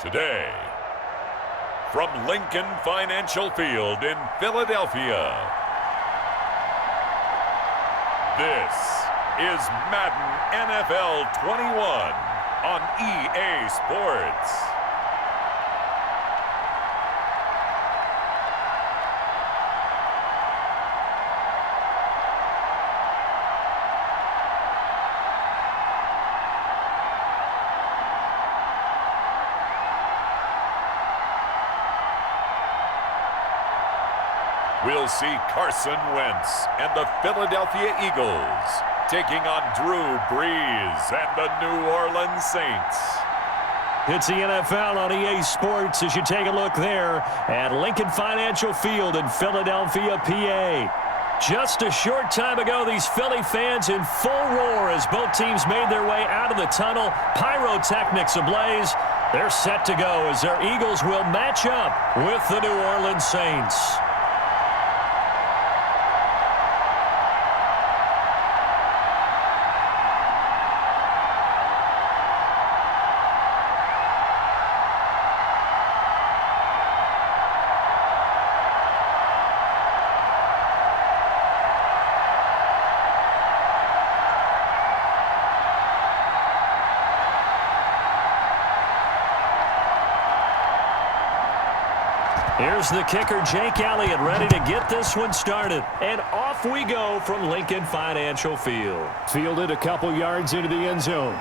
Today, from Lincoln Financial Field in Philadelphia, this is Madden NFL 21 on EA Sports. We'll see Carson Wentz and the Philadelphia Eagles taking on Drew Brees and the New Orleans Saints. It's the NFL on EA Sports as you take a look there at Lincoln Financial Field in Philadelphia, PA. Just a short time ago, these Philly fans in full roar as both teams made their way out of the tunnel. Pyrotechnics ablaze. They're set to go as their Eagles will match up with the New Orleans Saints. Here's the kicker, Jake Elliott, ready to get this one started. And off we go from Lincoln Financial Field. Fielded a couple yards into the end zone.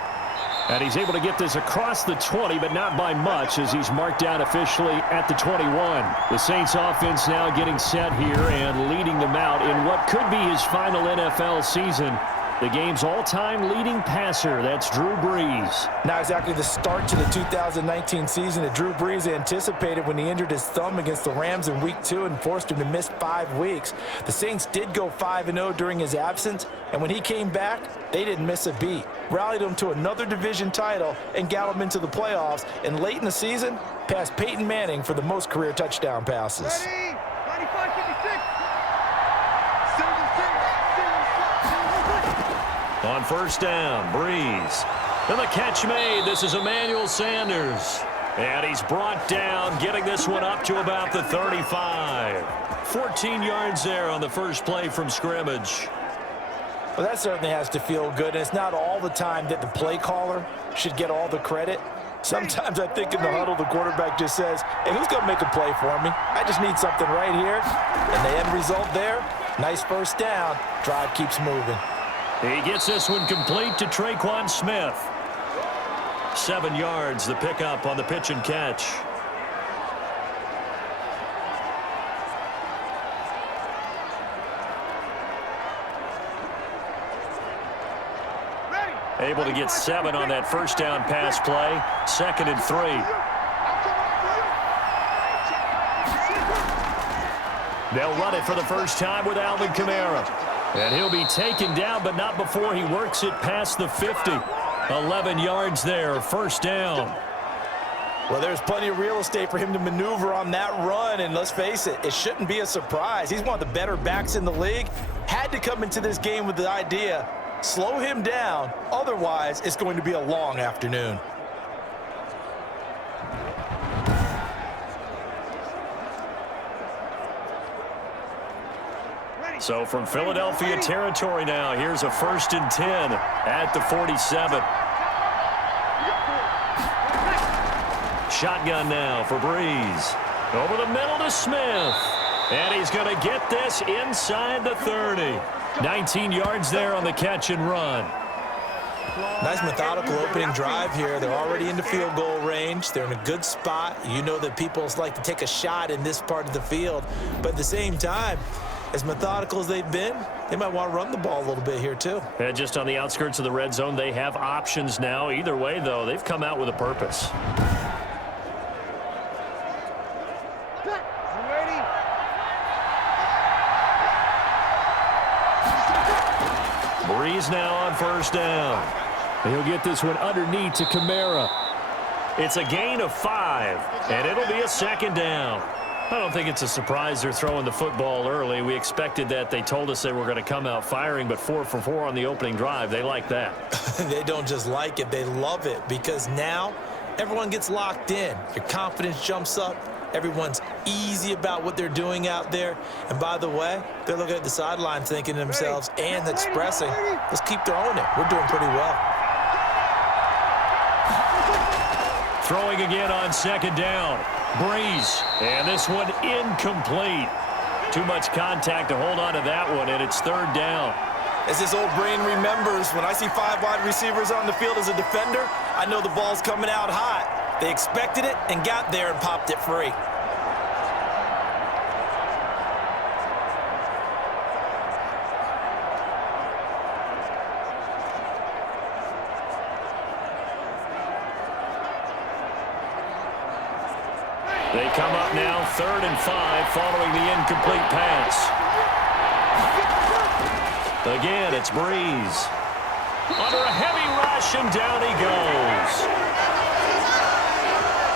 And he's able to get this across the 20, but not by much as he's marked down officially at the 21. The Saints offense now getting set here and leading them out in what could be his final NFL season. The game's all-time leading passer, that's Drew Brees. Not exactly the start to the 2019 season that Drew Brees anticipated when he injured his thumb against the Rams in Week 2 and forced him to miss 5 weeks. The Saints did go 5-0 during his absence, and when he came back, they didn't miss a beat. Rallied him to another division title and got him into the playoffs, and late in the season, passed Peyton Manning for the most career touchdown passes. Ready? 95-56. On first down, Brees. And the catch made. This is Emmanuel Sanders. And he's brought down, getting this one up to about the 35. 14 yards there on the first play from scrimmage. Well, that certainly has to feel good. And it's not all the time that the play caller should get all the credit. Sometimes I think in the huddle, the quarterback just says, hey, who's going to make a play for me? I just need something right here. And the end result there, nice first down. Drive keeps moving. He gets this one complete to Traquan Smith. 7 yards, the pickup on the pitch and catch. Able to get 7 on that first down pass play. 2nd and 3. They'll run it for the first time with Alvin Kamara. And he'll be taken down, but not before he works it past the 50. 11 yards there, first down. Well, there's plenty of real estate for him to maneuver on that run, and let's face it, it shouldn't be a surprise. He's one of the better backs in the league. Had to come into this game with the idea, slow him down, otherwise it's going to be a long afternoon. So from Philadelphia territory now, here's a 1st and 10 at the 47. Shotgun now for Brees. Over the middle to Smith. And he's going to get this inside the 30. 19 yards there on the catch and run. Nice methodical opening drive here. They're already into field goal range. They're in a good spot. You know that people like to take a shot in this part of the field. But at the same time, as methodical as they've been, they might want to run the ball a little bit here too. And just on the outskirts of the red zone, they have options now. Either way, though, they've come out with a purpose. Brees now on first down. He'll get this one underneath to Kamara. It's a gain of 5, and it'll be a 2nd down. I don't think it's a surprise they're throwing the football early. We expected that. They told us they were going to come out firing, but 4 for 4 on the opening drive. They like that. They don't just like it. They love it because now everyone gets locked in. Your confidence jumps up. Everyone's easy about what they're doing out there. And by the way, they're looking at the sideline thinking to themselves and expressing, let's keep throwing it. We're doing pretty well. Throwing again on second down. Breeze. And this one incomplete. Too much contact to hold on to that one, and it's third down. As this old brain remembers, when I see 5 wide receivers on the field as a defender, I know the ball's coming out hot. They expected it and got there and popped it free. They come up now, 3rd and 5, following the incomplete pass. Again, it's Breeze. Under a heavy rush, and down he goes.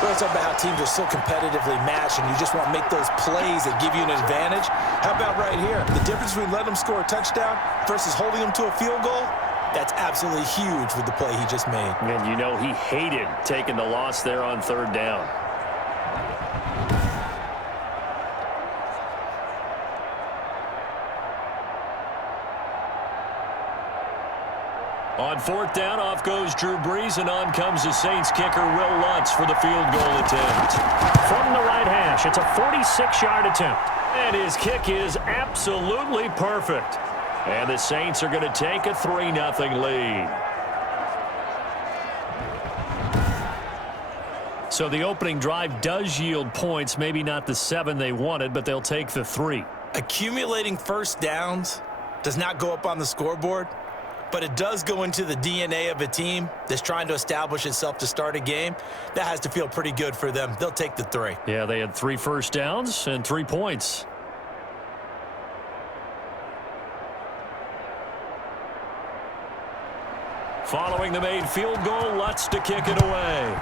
We're talking about how teams are so competitively matched, and you just want to make those plays that give you an advantage. How about right here? The difference between letting them score a touchdown versus holding them to a field goal, that's absolutely huge with the play he just made. And you know he hated taking the loss there on 3rd down. On 4th down, off goes Drew Brees, and on comes the Saints kicker, Will Lutz, for the field goal attempt. From the right hash, it's a 46-yard attempt. And his kick is absolutely perfect. And the Saints are going to take a 3-0 lead. So the opening drive does yield points, maybe not the 7 they wanted, but they'll take the 3. Accumulating first downs does not go up on the scoreboard, but it does go into the DNA of a team that's trying to establish itself to start a game. That has to feel pretty good for them. They'll take the 3. Yeah, they had 3 first downs and 3 points. Following the made field goal, Lutz to kick it away.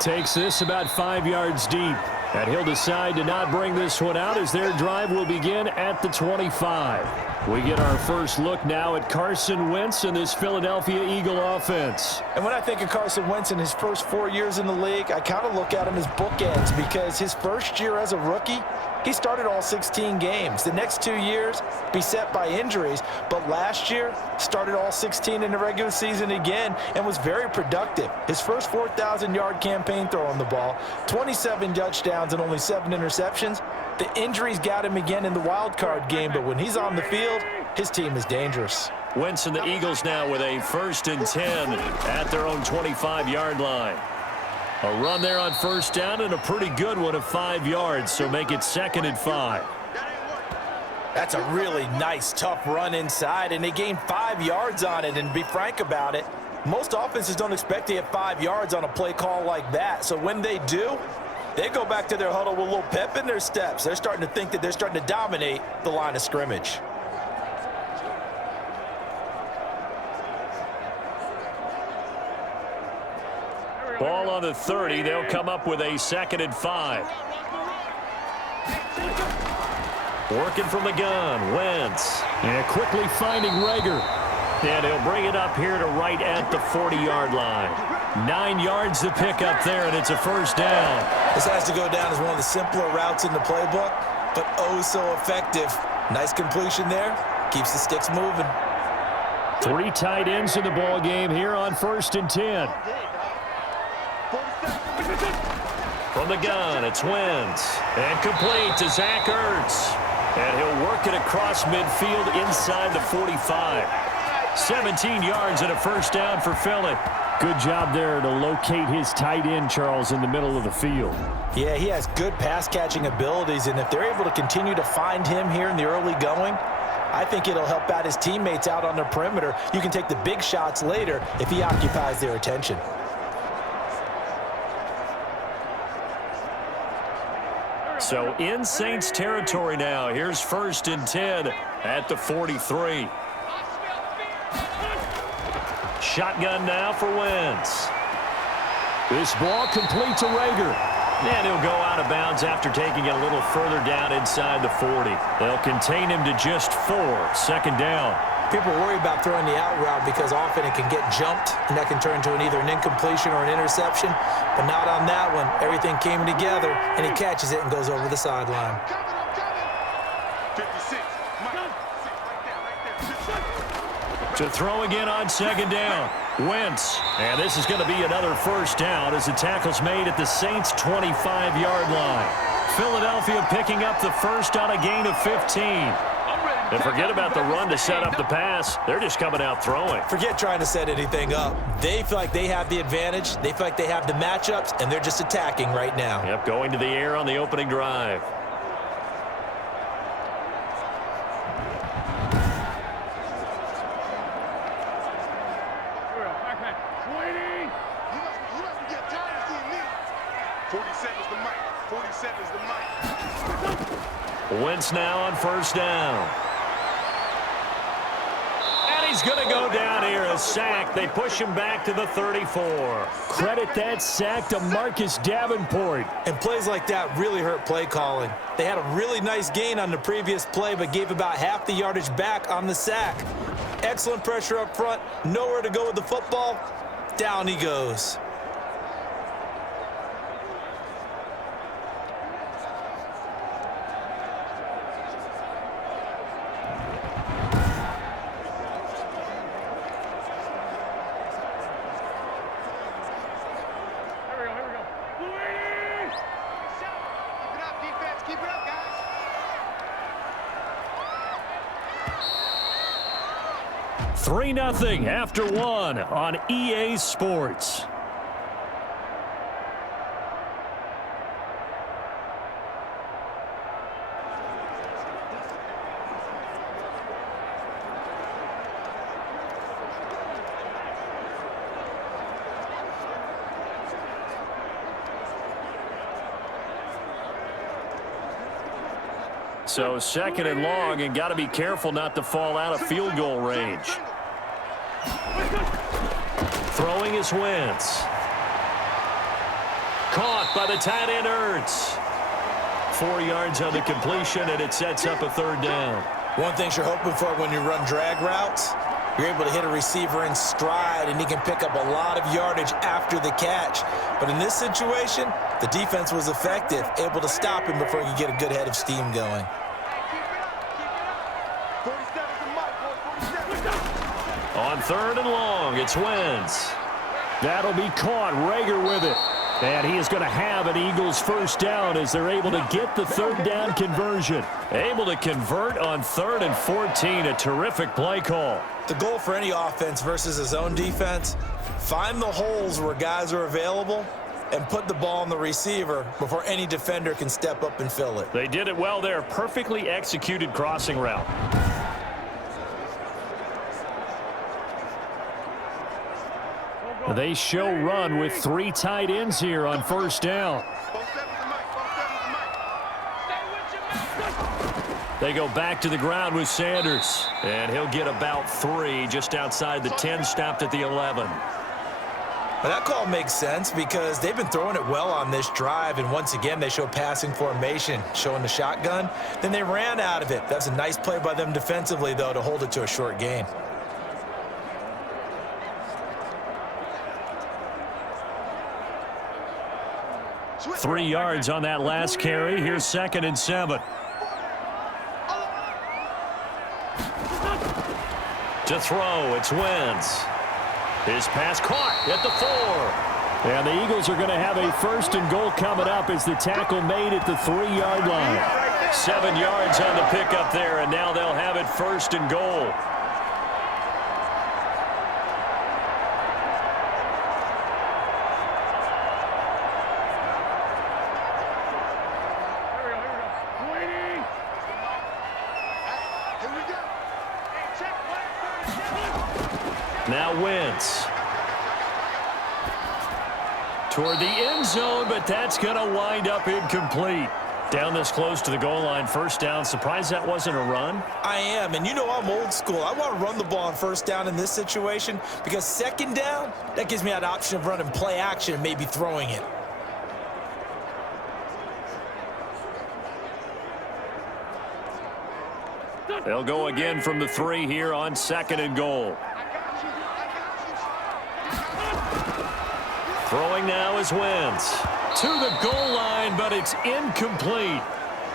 Takes this about 5 yards deep. And he'll decide to not bring this one out as their drive will begin at the 25. We get our first look now at Carson Wentz and this Philadelphia Eagle offense. And when I think of Carson Wentz in his first 4 years in the league, I kind of look at him as bookends, because his first year as a rookie, he started all 16 games. The next 2 years, beset by injuries, but last year started all 16 in the regular season again and was very productive. His first 4,000-yard campaign throwing the ball, 27 touchdowns and only 7 interceptions. The injuries got him again in the wild card game, but when he's on the field, his team is dangerous. Wentz and the Eagles now with a 1st and 10 at their own 25-yard line. A run there on 1st down and a pretty good one of 5 yards, so make it 2nd and 5. That's a really nice, tough run inside, and they gained 5 yards on it. And to be frank about it, most offenses don't expect to get 5 yards on a play call like that. So when they do, they go back to their huddle with a little pep in their steps. They're starting to think that they're starting to dominate the line of scrimmage. Ball on the 30. They'll come up with a 2nd and 5. Working from the gun, Wentz. And quickly finding Rager. And he'll bring it up here to right at the 40-yard line. 9 yards to pick up there, and it's a 1st down. This has to go down as one of the simpler routes in the playbook, but oh so effective. Nice completion there. Keeps the sticks moving. 3 tight ends in the ball game here on 1st and 10. From the gun, it's Wentz. And complete to Zach Ertz. And he'll work it across midfield inside the 45. 17 yards and a 1st down for Philly. Good job there to locate his tight end, Charles, in the middle of the field. Yeah, he has good pass-catching abilities, and if they're able to continue to find him here in the early going, I think it'll help out his teammates out on the perimeter. You can take the big shots later if he occupies their attention. So in Saints territory now. Here's 1st and 10 at the 43. Shotgun now for Wentz. This ball complete to Rager. And he'll go out of bounds after taking it a little further down inside the 40. They'll contain him to just 4. 2nd down. People worry about throwing the out route because often it can get jumped, and that can turn into either an incompletion or an interception. But not on that one. Everything came together, and he catches it and goes over the sideline. 56. To throw again on second down. Wentz. And this is going to be another first down as the tackle's made at the Saints' 25-yard line. Philadelphia picking up the first on a gain of 15. And forget about the run to set up the pass. They're just coming out throwing. Forget trying to set anything up. They feel like they have the advantage. They feel like they have the matchups, and they're just attacking right now. Yep, going to the air on the opening drive. Wentz now on first down. And he's going to go down here, a sack. They push him back to the 34. Credit that sack to Marcus Davenport. And plays like that really hurt play calling. They had a really nice gain on the previous play, but gave about half the yardage back on the sack. Excellent pressure up front. Nowhere to go with the football. Down he goes. Keep it up, guys. 3-0 after one on EA Sports. So second and long, and got to be careful not to fall out of field goal range. Throwing is Wentz. Caught by the tight end Ertz. 4 yards on the completion, and it sets up a third down. One thing you're hoping for when you run drag routes, you're able to hit a receiver in stride, and he can pick up a lot of yardage after the catch. But in this situation, the defense was effective, able to stop him before he could get a good head of steam going. On third and long, it's Wentz. That'll be caught. Rager with it. And he is going to have an Eagles first down as they're able to get the third down conversion. Able to convert on 3rd and 14. A terrific play call. The goal for any offense versus his own defense, find the holes where guys are available and put the ball on the receiver before any defender can step up and fill it. They did it well there. Perfectly executed crossing route. They show run with 3 tight ends here on first down. They go back to the ground with Sanders. And he'll get about 3 just outside the 10, stopped at the 11. Well, that call makes sense because they've been throwing it well on this drive, and once again they show passing formation, showing the shotgun. Then they ran out of it. That's a nice play by them defensively, though, to hold it to a short gain. Three yards on that last carry. Here's 2nd and 7. To throw, it's Wentz. His pass caught at the 4. And the Eagles are going to have a 1st and goal coming up as the tackle made at the 3-yard line. 7 yards on the pickup there, and now they'll have it 1st and goal. Now Wentz. Toward the end zone, but that's going to wind up incomplete. Down this close to the goal line, first down. Surprised that wasn't a run? I am, and you know I'm old school. I want to run the ball on first down in this situation because 2nd down, that gives me that option of running play action and maybe throwing it. They'll go again from the 3 here on 2nd and goal. Throwing now is Wentz. To the goal line, but it's incomplete.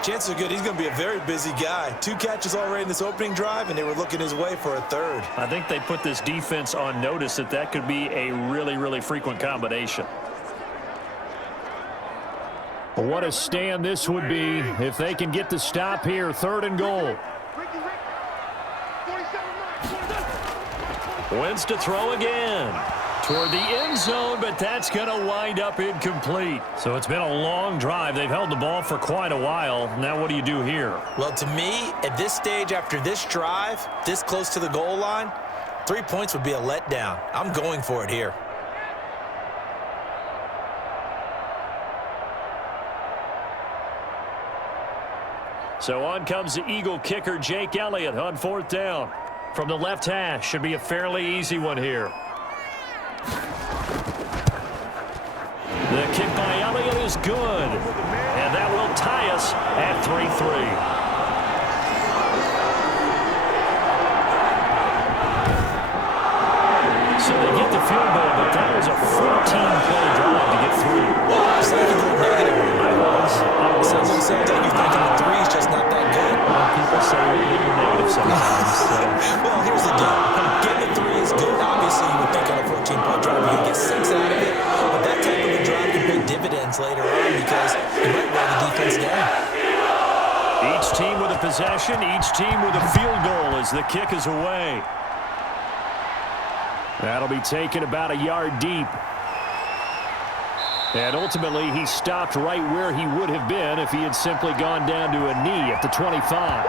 Chances are good he's going to be a very busy guy. 2 catches already in this opening drive, and they were looking his way for a 3rd. I think they put this defense on notice that could be a really, really frequent combination. What a stand this would be if they can get the stop here. 3rd and goal. Wentz to throw again. Toward the end zone, but that's going to wind up incomplete. So it's been a long drive. They've held the ball for quite a while. Now what do you do here? Well, to me, at this stage after this drive, this close to the goal line, 3 points would be a letdown. I'm going for it here. So on comes the Eagle kicker, Jake Elliott, on 4th down. From the left hash, should be a fairly easy one here. The kick by Elliott is good. And that will tie us at 3-3. So they get the field goal, but that was a 14-play drive to get through. Sounds a little negative. I was. Sounds like you're thinking the 3 is just not that good. Well, people say you're negative sometimes. So. Well, here's the deal. Getting the 3 is good. Obviously, you would think on a 14-point drive you can get 6 out of it. But that type of a drive can pay dividends later on because you might wear the defense down. Each team with a possession, each team with a field goal as the kick is away. That'll be taken about a yard deep. And ultimately, he stopped right where he would have been if he had simply gone down to a knee at the 25.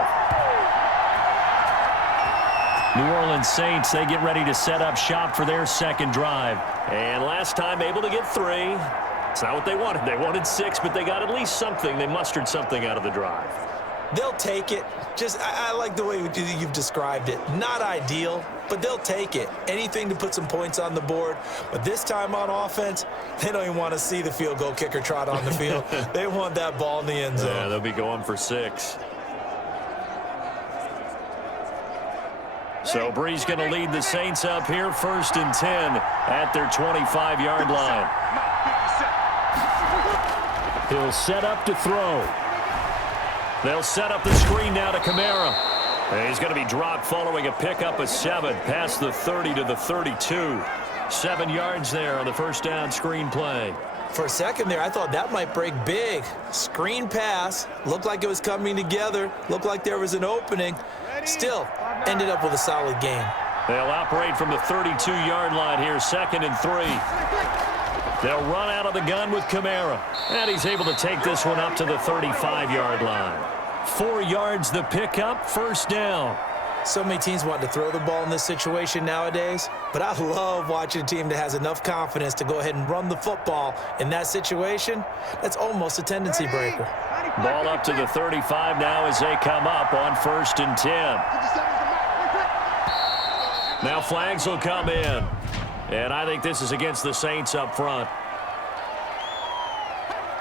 New Orleans Saints, they get ready to set up shop for their 2nd drive. And last time able to get 3. It's not what they wanted. They wanted 6, but they got at least something. They mustered something out of the drive. They'll take it. I like the way you've described it. Not ideal, but they'll take it. Anything to put some points on the board. But this time on offense, they don't even want to see the field goal kicker trot on the field. They want that ball in the end zone. Yeah, they'll be going for 6. So Brees going to lead the Saints up here 1st and 10 at their 25-yard line. He'll set up to throw. They'll set up the screen now to Kamara. And he's going to be dropped following a pickup of 7 past the 30 to the 32. 7 yards there on the 1st down screen play. For a second there, I thought that might break big. Screen pass. Looked like it was coming together. Looked like there was an opening. Still, ended up with a solid game. They'll operate from the 32-yard line here, 2nd and 3. They'll run out of the gun with Kamara. And he's able to take this one up to the 35-yard line. 4 yards the pickup, 1st down. So many teams want to throw the ball in this situation nowadays, but I love watching a team that has enough confidence to go ahead and run the football in that situation. That's almost a tendency breaker. Ball up to the 35 now as they come up on 1st and 10. Now flags will come in. And I think this is against the Saints up front.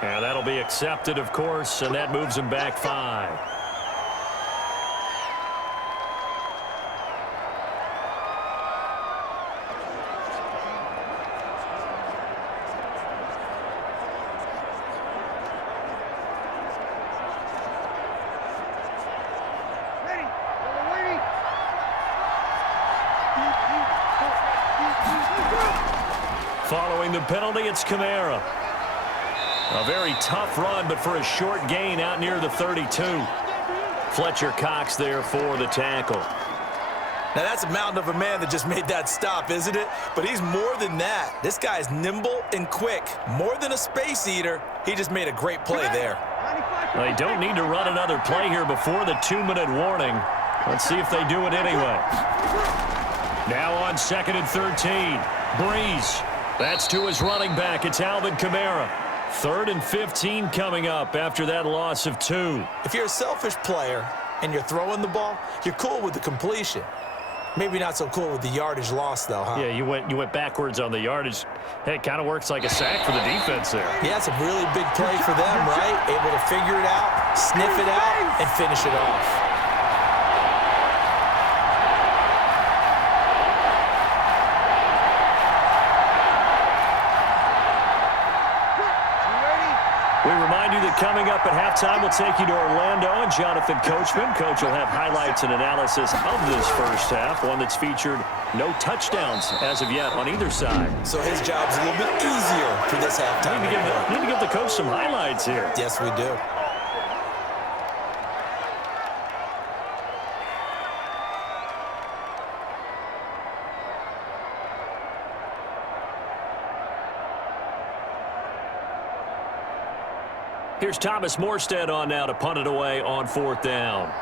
And that'll be accepted, of course, and that moves them back 5. Following the penalty, it's Kamara. A very tough run, but for a short gain out near the 32. Fletcher Cox there for the tackle. Now, that's a mountain of a man that just made that stop, isn't it? But he's more than that. This guy's nimble and quick. More than a space eater, he just made a great play there. They don't need to run another play here before the 2-minute warning. Let's see if they do it anyway. Now on 2nd and 13. Brees. That's to his running back. It's Alvin Kamara. 3rd and 15 coming up after that loss of 2. If you're a selfish player and you're throwing the ball, you're cool with the completion. Maybe not so cool with the yardage loss, though, huh? Yeah, you went backwards on the yardage. Hey, it kind of works like a sack for the defense there. Yeah, it's a really big play for them, right? Able to figure it out, sniff it out, and finish it off. We remind you that coming up at halftime, we'll take you to Orlando and Jonathan Coachman. Coach will have highlights and analysis of this first half, one that's featured no touchdowns as of yet on either side. So his job's a little bit easier for this halftime. Need to give the coach some highlights here. Yes, we do. Here's Thomas Morstead on now to punt it away on 4th down.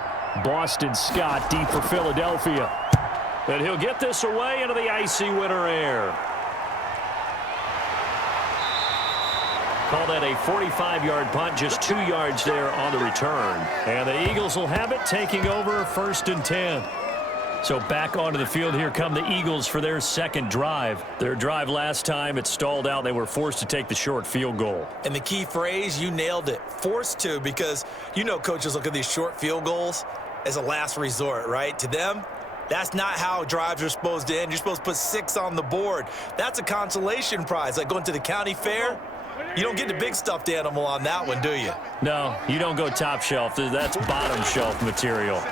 Boston Scott deep for Philadelphia. And he'll get this away into the icy winter air. Call that a 45-yard punt, just 2 yards there on the return. And the Eagles will have it, taking over 1st and 10. So back onto the field, here come the Eagles for their second drive. Their drive last time, it stalled out. They were forced to take the short field goal. And the key phrase, you nailed it, forced to, because you know coaches look at these short field goals as a last resort, right? To them, that's not how drives are supposed to end. You're supposed to put 6 on the board. That's a consolation prize, like going to the county fair. You don't get the big stuffed animal on that one, do you? No, you don't go top shelf. That's bottom shelf material.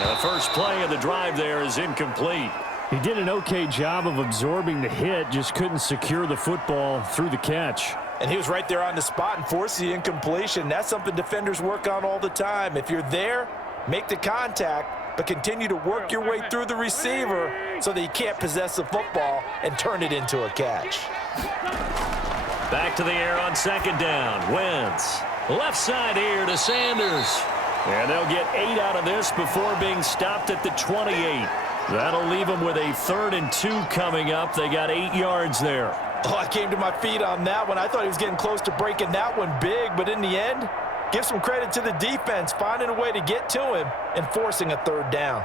And the first play of the drive there is incomplete. He did an okay job of absorbing the hit, just couldn't secure the football through the catch. And he was right there on the spot and forced the incompletion. That's something defenders work on all the time. If you're there, make the contact, but continue to work your way through the receiver so that you can't possess the football and turn it into a catch. Back to the air on 2nd down. Wentz. Left side here to Sanders. And they'll get 8 out of this before being stopped at the 28. That'll leave them with a 3rd and 2 coming up. They got 8 yards there. Oh, I came to my feet on that one. I thought he was getting close to breaking that one big, but in the end, give some credit to the defense, finding a way to get to him and forcing a 3rd down.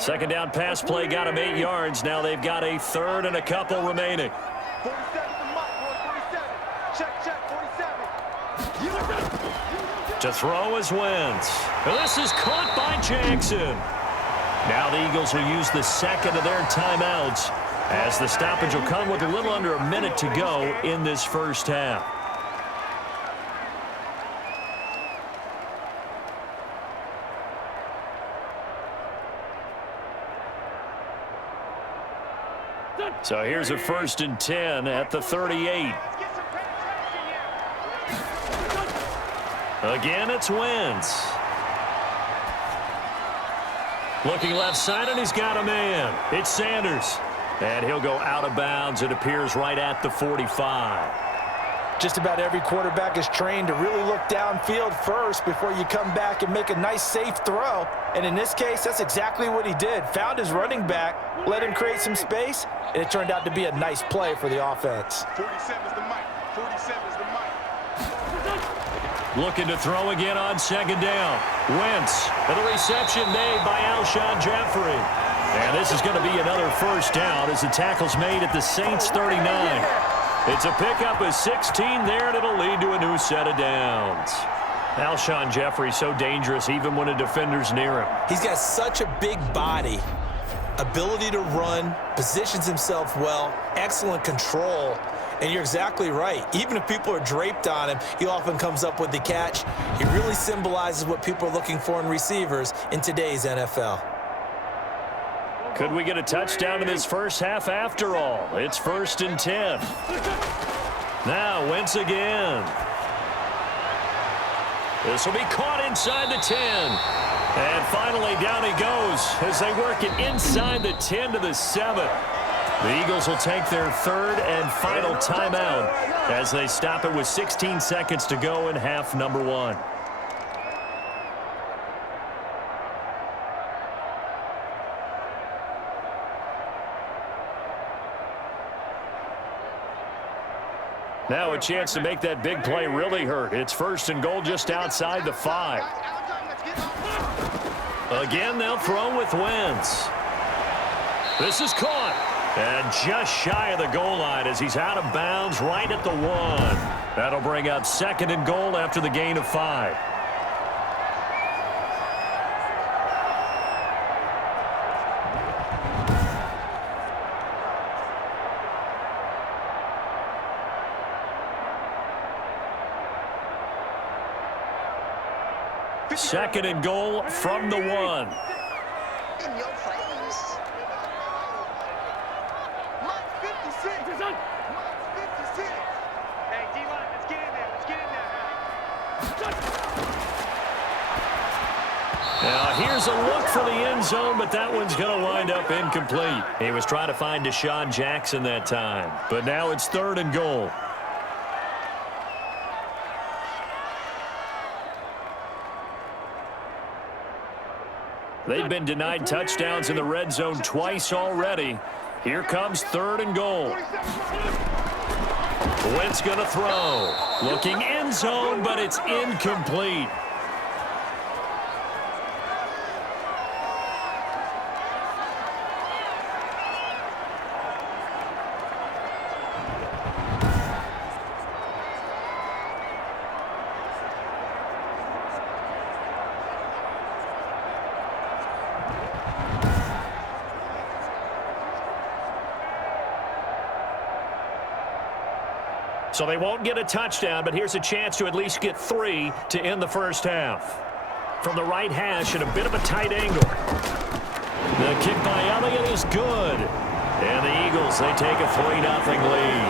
Second down pass play got him 8 yards. Now they've got a 3rd and a couple remaining. 47 to Mike, 47. Check, 47. To throw is Wentz. This is caught by Jackson. Now the Eagles will use the second of their timeouts as the stoppage will come with a little under a minute to go in this first half. So here's a 1st and 10 at the 38. Again, it's Wentz. Looking left side, and he's got a man. It's Sanders. And he'll go out of bounds, it appears, right at the 45. Just about every quarterback is trained to really look downfield first before you come back and make a nice, safe throw. And in this case, that's exactly what he did. Found his running back, let him create some space, and it turned out to be a nice play for the offense. 47 is the mic. 47 is the mic. Looking to throw again on 2nd down. Wentz, and the reception made by Alshon Jeffrey. And this is going to be another 1st down as the tackle's made at the Saints 39. It's a pickup of 16 there, and it'll lead to a new set of downs. Alshon Jeffrey so dangerous even when a defender's near him. He's got such a big body, ability to run, positions himself well, excellent control. And you're exactly right. Even if people are draped on him, he often comes up with the catch. He really symbolizes what people are looking for in receivers in today's NFL. Could we get a touchdown in this first half after all? It's 1st and 10. Now Wentz again. This will be caught inside the 10. And finally down he goes as they work it inside the 10 to the 7. The Eagles will take their 3rd and final timeout as they stop it with 16 seconds to go in half number 1. Now a chance to make that big play really hurt. It's 1st and goal just outside the 5. Again, they'll throw with Wentz. This is caught. And just shy of the goal line as he's out of bounds right at the 1. That'll bring up 2nd and goal after the gain of 5. Second and goal from the 1. In your face. Mike 56. Mike 56. Hey, D-line, let's get in there. Let's get in there. Now, here's a look for the end zone, but that one's going to wind up incomplete. He was trying to find Deshaun Jackson that time, but now it's third and goal. They've been denied touchdowns in the red zone twice already. Here comes third and goal. Wentz going to throw. Looking end zone, but it's incomplete. So they won't get a touchdown, but here's a chance to at least get 3 to end the first half. From the right hash at a bit of a tight angle. The kick by Elliott is good. And the Eagles, they take a 3-0 lead.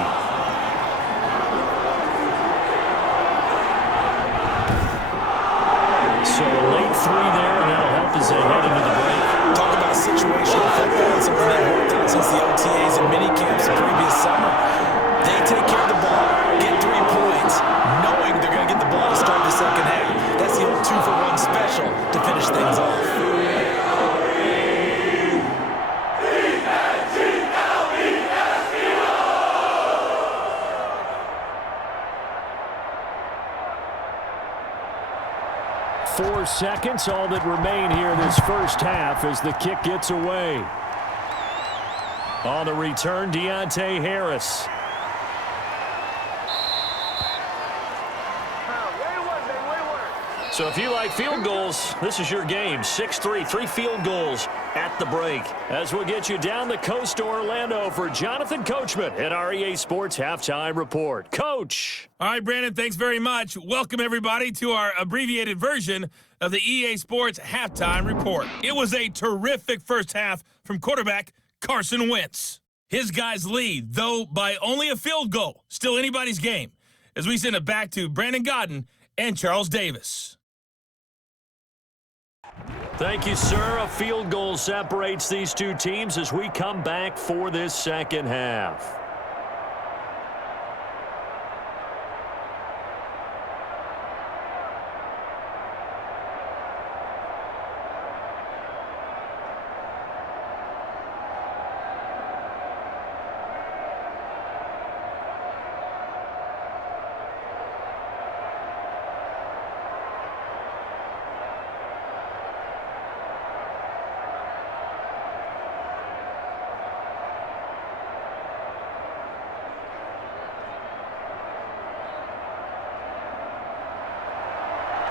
So a late 3 there, and that'll help as they head into the break. Talk about situational football and something they've worked on since the OTAs and minicamps the previous summer. They take care of the ball, get 3 points, knowing they're going to get the ball to start the second half. That's the old 2-for-1 special to finish things off. Four seconds, all that remain here this first half as the kick gets away. On the return, Deontay Harris. So if you like field goals, this is your game. 6-3, 3 field goals at the break. As we'll get you down the coast to Orlando for Jonathan Coachman at our EA Sports Halftime Report. Coach. All right, Brandon, thanks very much. Welcome, everybody, to our abbreviated version of the EA Sports Halftime Report. It was a terrific first half from quarterback Carson Wentz. His guys lead, though by only a field goal. Still anybody's game. As we send it back to Brandon Godden and Charles Davis. Thank you, sir. A field goal separates these two teams as we come back for this second half.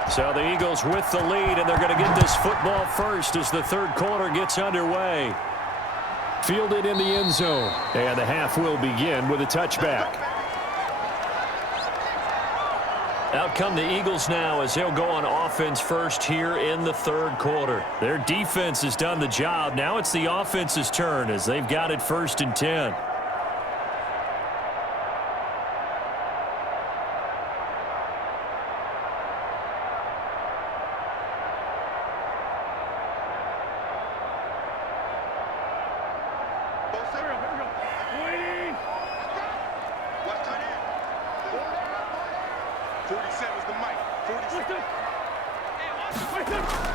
So the Eagles with the lead, and they're going to get this football first as the third quarter gets underway. Fielded in the end zone. And the half will begin with a touchback. Out come the Eagles now as they'll go on offense first here in the third quarter. Their defense has done the job. Now it's the offense's turn as they've got it 1st and 10.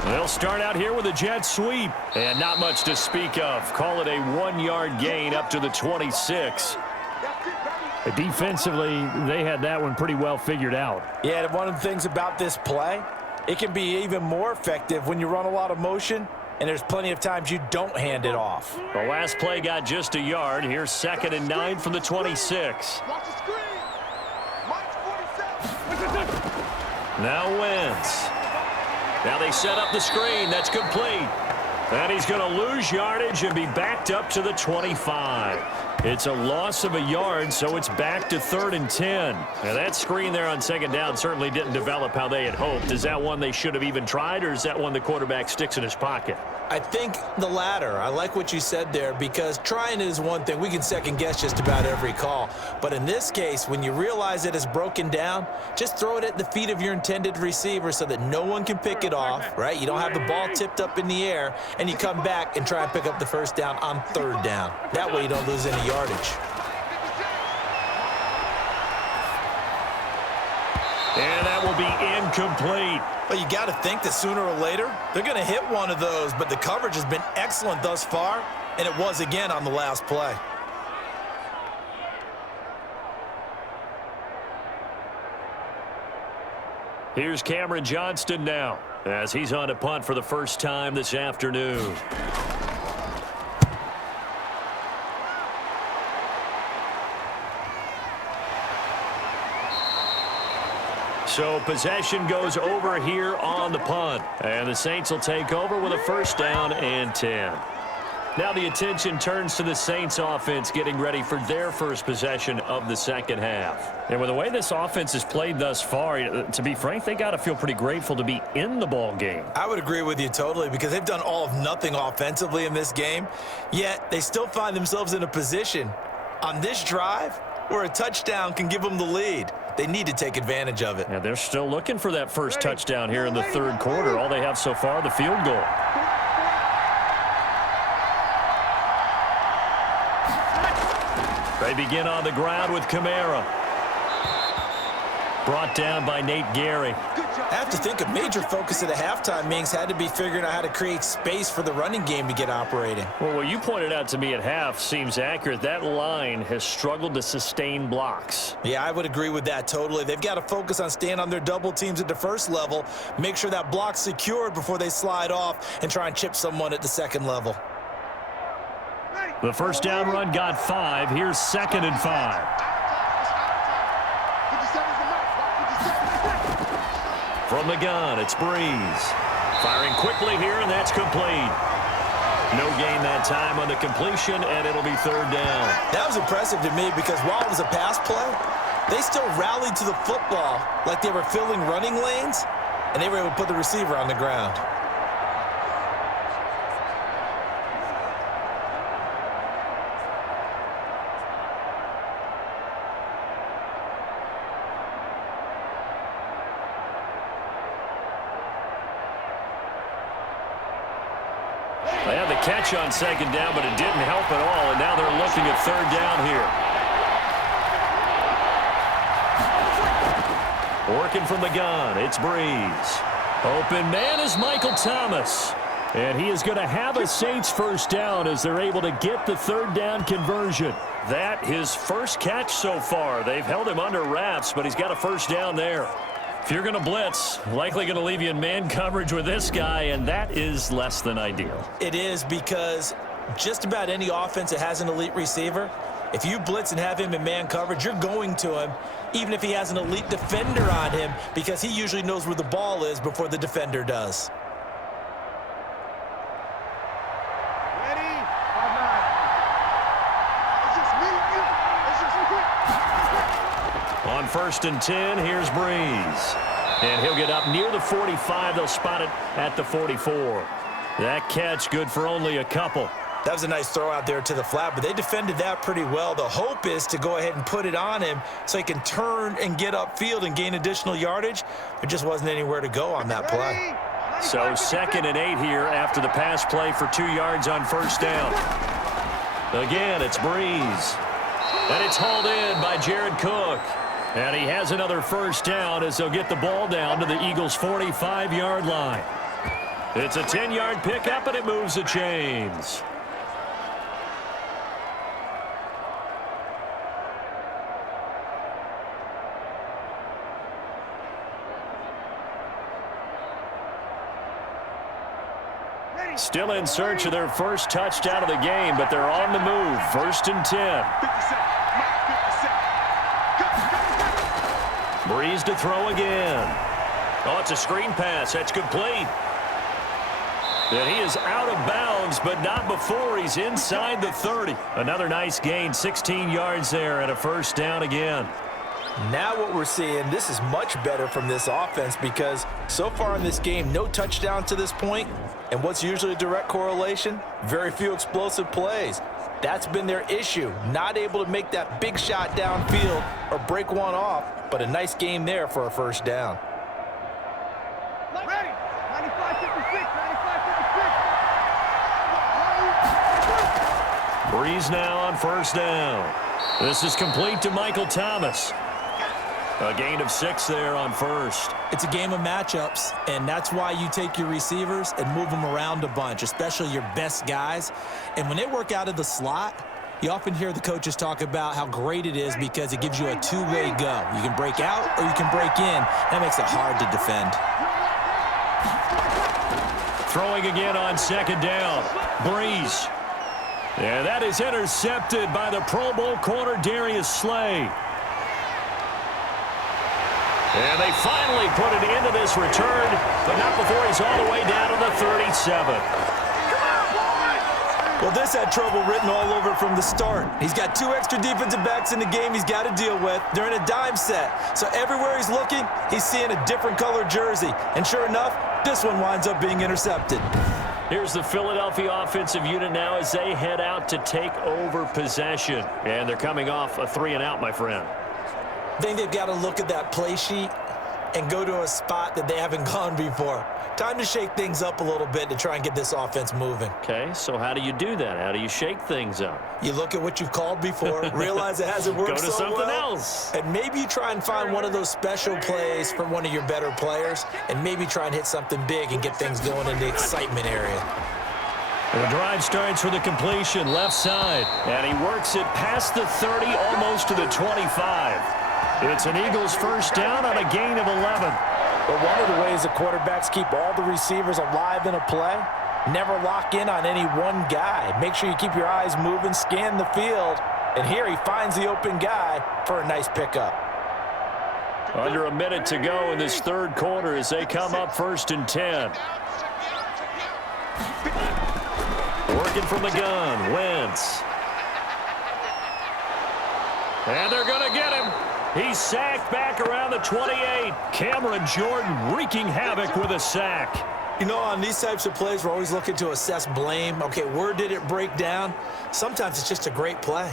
They'll start out here with a jet sweep. And not much to speak of. Call it a 1-yard gain up to the 26. Defensively, they had that one pretty well figured out. Yeah, one of the things about this play, it can be even more effective when you run a lot of motion, and there's plenty of times you don't hand it off. The last play got just a yard. Here's 2nd and 9 from the 26. Watch the screen. Mike's 47. Now Wentz. Now they set up the screen. That's complete. And he's going to lose yardage and be backed up to the 25. It's a loss of a yard, so it's back to 3rd and 10. Now, that screen there on 2nd down certainly didn't develop how they had hoped. Is that one they should have even tried, or is that one the quarterback sticks in his pocket? I think the latter. I like what you said there, because trying is one thing. We can second-guess just about every call. But in this case, when you realize it is broken down, just throw it at the feet of your intended receiver so that no one can pick it off, right? You don't have the ball tipped up in the air, and you come back and try and pick up the first down on 3rd down. That way you don't lose any yardage. And that will be incomplete. Well, you got to think that sooner or later, they're going to hit one of those, but the coverage has been excellent thus far, and it was again on the last play. Here's Cameron Johnston now, as he's on to punt for the first time this afternoon. So possession goes over here on the punt. And the Saints will take over with a 1st down and 10. Now the attention turns to the Saints offense getting ready for their first possession of the second half. And with the way this offense has played thus far, to be frank, they got to feel pretty grateful to be in the ball game. I would agree with you totally, because they've done all of nothing offensively in this game, yet they still find themselves in a position on this drive where a touchdown can give them the lead. They need to take advantage of it. And they're still looking for that first touchdown here in the 3rd quarter. All they have so far, the field goal. They begin on the ground with Kamara. Brought down by Nate Gary. I have to think a major focus at the halftime means had to be figuring out how to create space for the running game to get operating. Well, what you pointed out to me at half seems accurate. That line has struggled to sustain blocks. Yeah, I would agree with that totally. They've got to focus on staying on their double teams at the first level, make sure that block's secured before they slide off and try and chip someone at the second level. The first down run got 5. Here's 2nd and 5. From the gun, it's Breeze. Firing quickly here, and that's complete. No gain that time on the completion, and it'll be 3rd down. That was impressive to me, because while it was a pass play, they still rallied to the football like they were filling running lanes, and they were able to put the receiver on the ground. They had the catch on 2nd down, but it didn't help at all, and now they're looking at 3rd down here. Working from the gun, it's Breeze. Open man is Michael Thomas. And he is going to have a Saints first down as they're able to get the 3rd down conversion. That his first catch so far. They've held him under wraps, but he's got a first down there. If you're going to blitz, likely going to leave you in man coverage with this guy, and that is less than ideal. It is, because just about any offense that has an elite receiver, if you blitz and have him in man coverage, you're going to him, even if he has an elite defender on him, because he usually knows where the ball is before the defender does. Ready? It's just me and you. It's just quick. On 1st and 10, here's Breeze. And he'll get up near the 45. They'll spot it at the 44. That catch good for only a couple. That was a nice throw out there to the flat, but they defended that pretty well. The hope is to go ahead and put it on him so he can turn and get upfield and gain additional yardage. There just wasn't anywhere to go on that play. So 2nd and 8 here after the pass play for 2 yards on 1st down. Again, it's Breeze. And it's hauled in by Jared Cook. And he has another first down as they'll get the ball down to the Eagles' 45-yard line. It's a 10-yard pickup, and it moves the chains. Still in search of their first touchdown of the game, but they're on the move. 1st and 10. 50 seconds. Breeze to throw again. Oh, it's a screen pass. That's complete. And he is out of bounds moves, but not before he's inside the 30. Another nice gain, 16 yards there, and a first down again. Now what we're seeing, this is much better from this offense because so far in this game, no touchdown to this point, and what's usually a direct correlation? Very few explosive plays. That's been their issue, not able to make that big shot downfield or break one off, but a nice game there for a first down. Ready. 95-56, 95-56. Breeze now on first down. This is complete to Michael Thomas. A gain of 6 there on first. It's a game of matchups, and that's why you take your receivers and move them around a bunch, especially your best guys. And when they work out of the slot, you often hear the coaches talk about how great it is because it gives you a two-way go. You can break out or you can break in. That makes it hard to defend. Throwing again on second down. Breeze. And that is intercepted by the Pro Bowl corner Darius Slay. And they finally put it into this return, but not before he's all the way down to the 37. Well, this had trouble written all over from the start. He's got 2 extra defensive backs in the game he's got to deal with. They're in a dime set. So everywhere he's looking, he's seeing a different colored jersey. And sure enough, this one winds up being intercepted. Here's the Philadelphia offensive unit now as they head out to take over possession. And they're coming off a 3-and-out, my friend. I think they've got to look at that play sheet and go to a spot that they haven't gone before. Time to shake things up a little bit to try and get this offense moving. Okay, so how do you do that? How do you shake things up? You look at what you've called before, realize it hasn't worked Go to so something well, else. and maybe you try and find one of those special plays from one of your better players, and maybe try and hit something big and get things going in the excitement area. The drive starts with a completion left side, and he works it past the 30, almost to the 25. It's an Eagles first down on a gain of 11. But one of the ways the quarterbacks keep all the receivers alive in a play, never lock in on any one guy. Make sure you keep your eyes moving, scan the field, and here he finds the open guy for a nice pickup. Under a minute to go in this third quarter as they come up 1st and 10. Working from the gun, Wentz. And they're going to get him. He's sacked back around the 28. Cameron Jordan wreaking havoc with a sack. You know, on these types of plays, we're always looking to assess blame. Okay, where did it break down? Sometimes it's just a great play.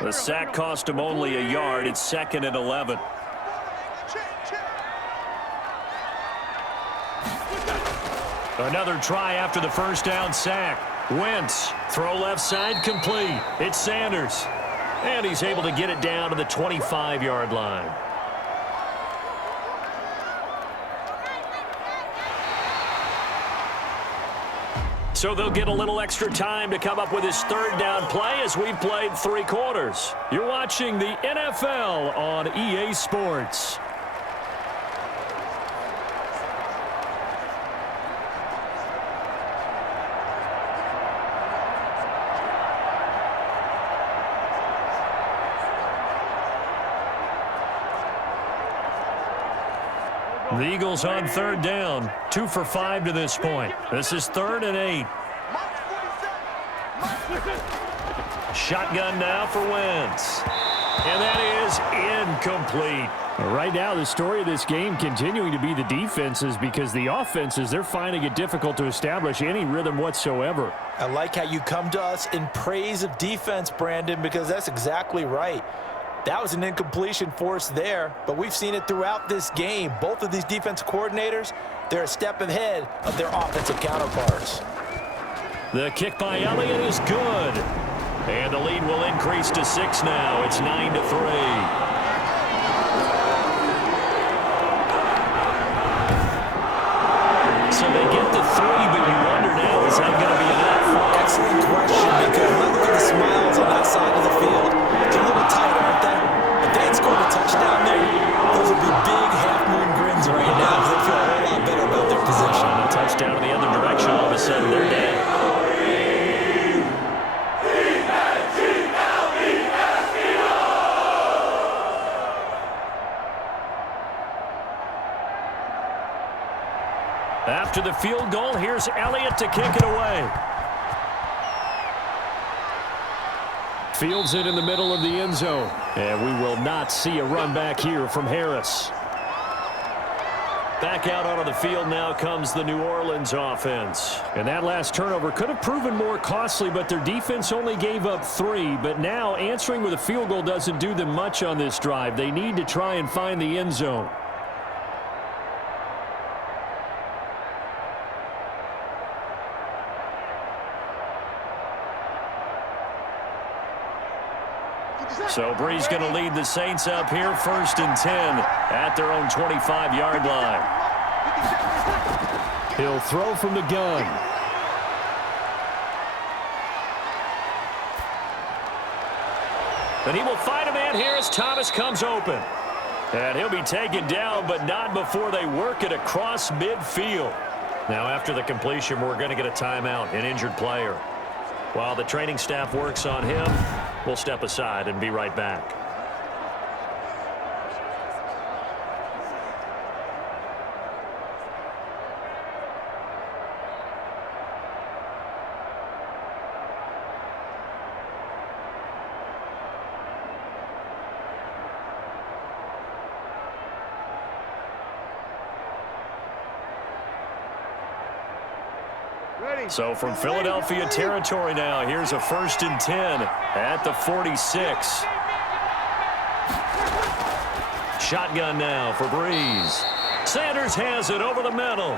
The sack cost him only a yard. It's 2nd and 11. Another try after the first down sack. Wentz, throw left side complete. It's Sanders. And he's able to get it down to the 25-yard line. So they'll get a little extra time to come up with his third down play as we've played 3 quarters. You're watching the NFL on EA Sports. The Eagles on 3rd down, 2 for 5 to this point. This is 3rd and 8. Shotgun now for Wentz. And that is incomplete. Right now, the story of this game continuing to be the defenses because the offenses, they're finding it difficult to establish any rhythm whatsoever. I like how you come to us in praise of defense, Brandon, because that's exactly right. That was an incompletion forced there, but we've seen it throughout this game. Both of these defense coordinators, they're a step ahead of their offensive counterparts. The kick by Elliott is good. And the lead will increase to 6 now. It's 9-3. So they get the 3, but you wonder now, is that going to be enough? Excellent question, because look at the smiles on that side of the field. It's a little tight, aren't they? If they had scored a touchdown After the field goal, here's Elliott to kick it away. Fields it in the middle of the end zone. And we will not see a run back here from Harris. Back out onto the field now comes the New Orleans offense. And that last turnover could have proven more costly, but their defense only gave up 3. But now answering with a field goal doesn't do them much on this drive. They need to try and find the end zone. So Brees going to lead the Saints up here 1st and 10 at their own 25-yard line. He'll throw from the gun. And he will find a man here as Thomas comes open. And he'll be taken down, but not before they work it across midfield. Now after the completion, we're going to get a timeout, an injured player. While the training staff works on him, we'll step aside and be right back. So from Philadelphia territory now, here's a 1st and 10 at the 46. Shotgun now for Brees. Sanders has it over the middle.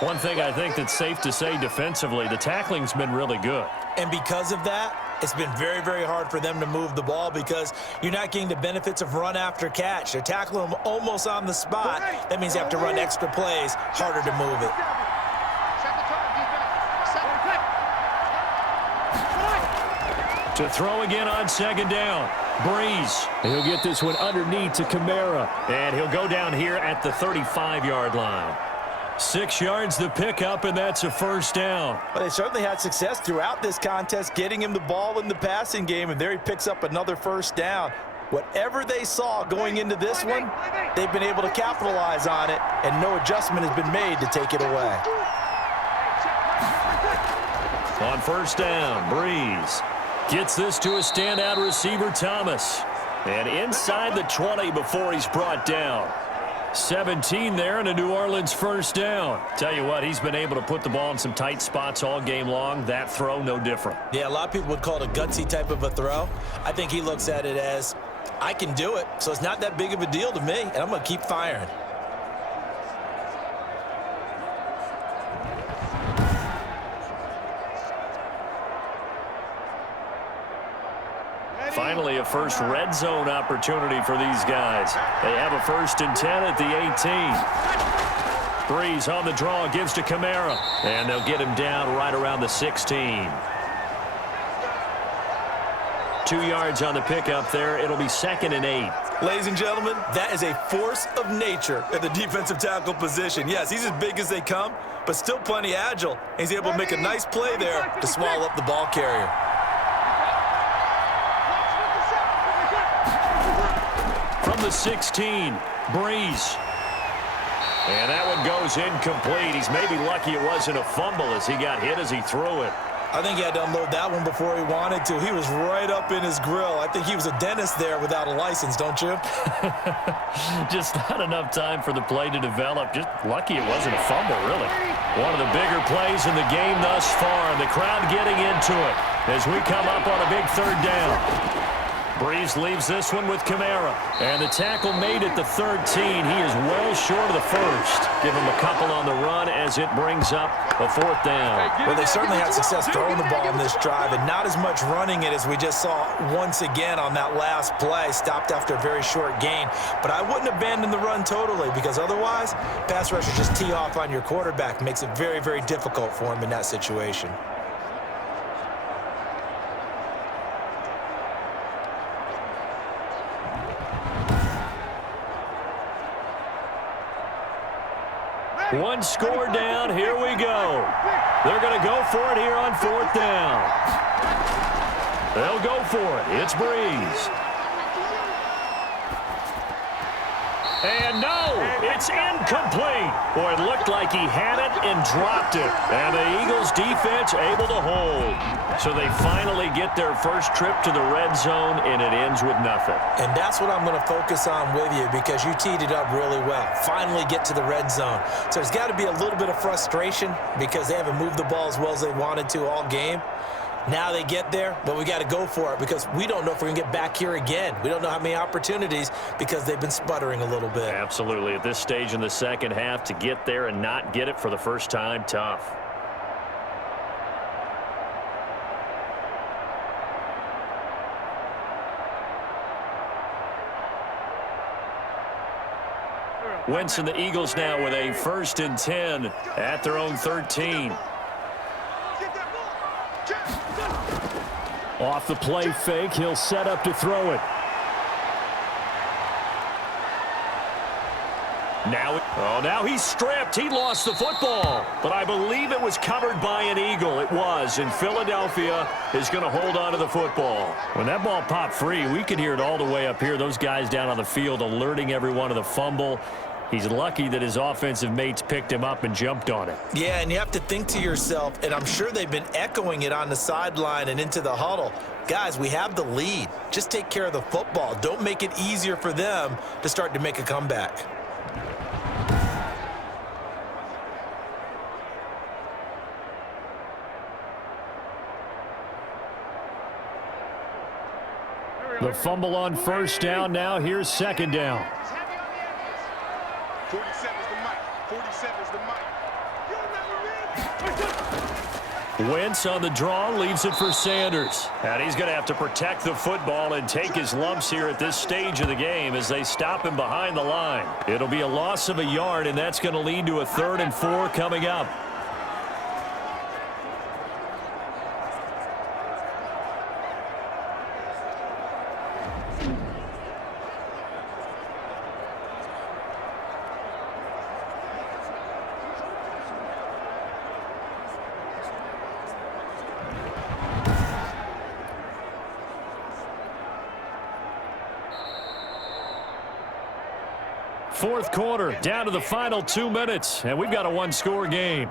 One thing I think that's safe to say defensively, the tackling's been really good. And because of that, it's been very, very hard for them to move the ball because you're not getting the benefits of run after catch. They're tackling them almost on the spot. That means you have to run extra plays, harder to move it. To throw again on 2nd down. Brees. He'll get this one underneath to Kamara. And he'll go down here at the 35-yard line. 6 yards the pickup, and that's a 1st down. Well, they certainly had success throughout this contest getting him the ball in the passing game, and there he picks up another 1st down. Whatever they saw going into this one, they've been able to capitalize on it, and no adjustment has been made to take it away. On 1st down, Brees gets this to a standout receiver, Thomas. And inside the 20 before he's brought down. 17 there and a New Orleans 1st down. Tell you what, he's been able to put the ball in some tight spots all game long. That throw, no different. Yeah, a lot of people would call it a gutsy type of a throw. I think he looks at it as, I can do it, so it's not that big of a deal to me, and I'm going to keep firing. Finally, a first red zone opportunity for these guys. They have a 1st and 10 at the 18. Brees on the draw, gives to Kamara. And they'll get him down right around the 16. 2 yards on the pickup there. It'll be 2nd and 8. Ladies and gentlemen, that is a force of nature at the defensive tackle position. Yes, he's as big as they come, but still plenty agile. He's able to make a nice play there to swallow up the ball carrier. From the 16, Brees. And that one goes incomplete. He's maybe lucky it wasn't a fumble as he got hit as he threw it. I think he had to unload that one before he wanted to. He was right up in his grill. I think he was a dentist there without a license, don't you? Just not enough time for the play to develop. Just lucky it wasn't a fumble, really. One of the bigger plays in the game thus far. The crowd getting into it as we come up on a big 3rd down. Brees leaves this one with Kamara. And the tackle made at the 13. He is well short of the 1st. Give him a couple on the run as it brings up a 4th down. Well, they certainly had success throwing the ball in this drive and not as much running it as we just saw once again on that last play. Stopped after a very short gain. But I wouldn't abandon the run totally because otherwise, pass rushers just tee off on your quarterback. Makes it very, very difficult for him in that situation. One score down. Here we go. They're going to go for it here on 4th down. They'll go for it. It's Brees. And no, That's incomplete. Boy, it looked like he had it and dropped it. And the Eagles defense able to hold. So they finally get their first trip to the red zone, and it ends with nothing. And that's what I'm going to focus on with you because you teed it up really well. Finally get to the red zone. So there's got to be a little bit of frustration because they haven't moved the ball as well as they wanted to all game. Now they get there, but we got to go for it because we don't know if we're going to get back here again. We don't know how many opportunities because they've been sputtering a little bit. Absolutely. At this stage in the second half, to get there and not get it for the first time, tough. Wentz and the Eagles now with a 1st and 10 at their own 13. Off the play fake, he'll set up to throw it. Now he's stripped. He lost the football. But I believe it was covered by an Eagle. It was. And Philadelphia is going to hold on to the football. When that ball popped free, we could hear it all the way up here. Those guys down on the field alerting everyone of the fumble. He's lucky that his offensive mates picked him up and jumped on it. Yeah, and you have to think to yourself, and I'm sure they've been echoing it on the sideline and into the huddle. Guys, we have the lead. Just take care of the football. Don't make it easier for them to start to make a comeback. The fumble on 1st down. Now here's 2nd down. 47 is the mic. 47 is the mic. Wentz on the draw, leaves it for Sanders. And he's going to have to protect the football and take his lumps here at this stage of the game as they stop him behind the line. It'll be a loss of a yard, and that's going to lead to a 3rd and 4 coming up. Fourth quarter, down to the final 2 minutes, and we've got a one-score game.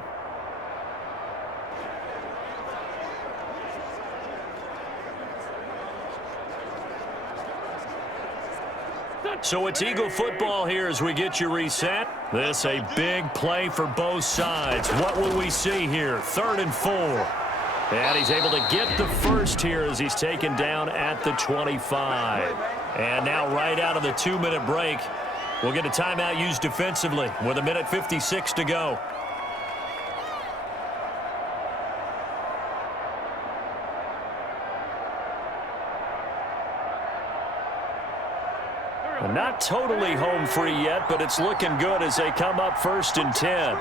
So it's Eagle football here as we get you reset. This a big play for both sides. What will we see here? 3rd and 4. And he's able to get the first here as he's taken down at the 25. And now right out of the 2-minute break, we'll get a timeout used defensively with 1:56 to go. Not totally home free yet, but it's looking good as they come up 1st and 10.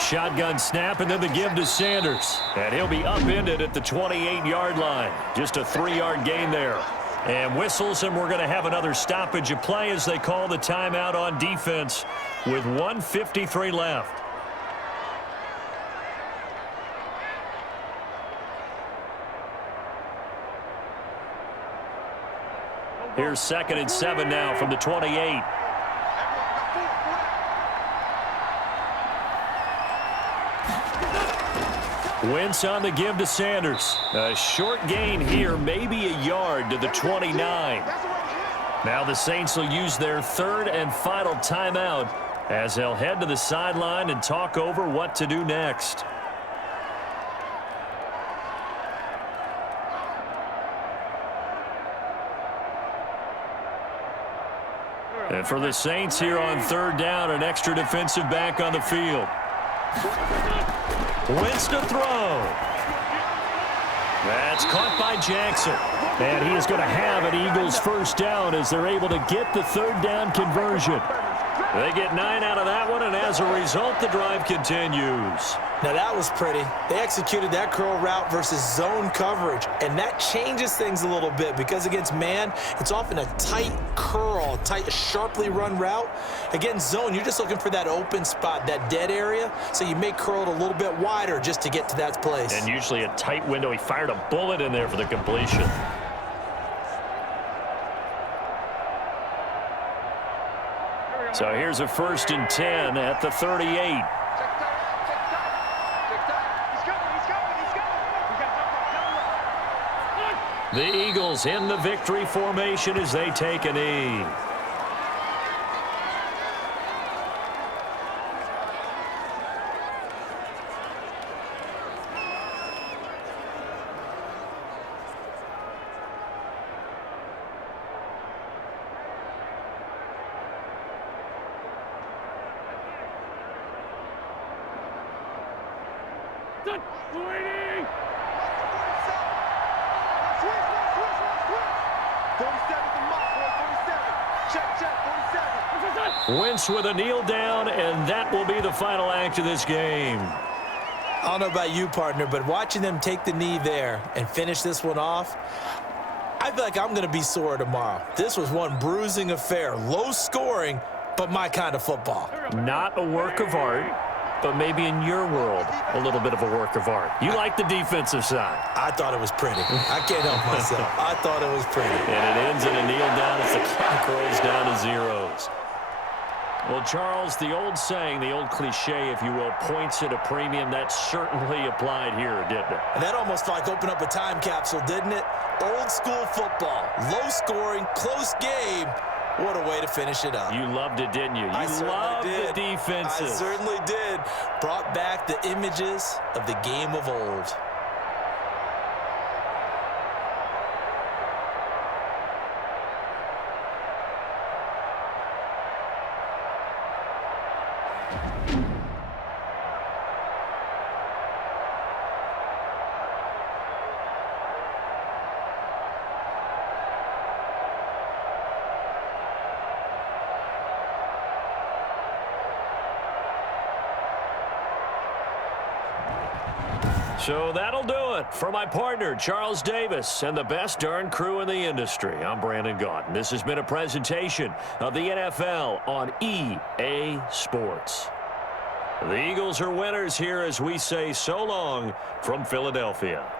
Shotgun snap and then the give to Sanders. And he'll be upended at the 28-yard line. Just a 3-yard gain there. And whistles, and we're going to have another stoppage of play as they call the timeout on defense with 1:53 left. Here's 2nd and 7 now from the 28. Wentz on the give to Sanders. A short gain here, maybe a yard to the 29. Now the Saints will use their 3rd and final timeout as they'll head to the sideline and talk over what to do next. And for the Saints here on 3rd down, an extra defensive back on the field. Wentz to throw. That's caught by Jackson. And he is going to have an Eagles 1st down as they're able to get the 3rd down conversion. They get 9 out of that one, and as a result, the drive continues. Now that was pretty. They executed that curl route versus zone coverage, and that changes things a little bit because against man, it's often a tight curl, tight, sharply run route. Against zone, you're just looking for that open spot, that dead area, so you may curl it a little bit wider just to get to that place. And usually a tight window. He fired a bullet in there for the completion. So here's a 1st and 10 at the 38. Check tight. He's coming. We got to jump. The Eagles in the victory formation as they take a knee. Wentz with a kneel down, and that will be the final act of this game. I don't know about you, partner, but watching them take the knee there and finish this one off, I feel like I'm going to be sore tomorrow. This was one bruising affair, low scoring, but my kind of football. Not a work of art, but maybe in your world, a little bit of a work of art. You like the defensive side. I thought it was pretty. I can't help myself. I thought it was pretty. And it ends in a kneel down as the clock rolls down to zeros. Well, Charles, the old saying, the old cliche, if you will, points at a premium. That certainly applied here, didn't it? And that almost like opened up a time capsule, didn't it? Old school football, low scoring, close game. What a way to finish it up. You loved it, didn't you? You loved the defenses. I certainly did. Brought back the images of the game of old. So that'll do it for my partner, Charles Davis, and the best darn crew in the industry. I'm Brandon Gaudin. This has been a presentation of the NFL on EA Sports. The Eagles are winners here as we say so long from Philadelphia.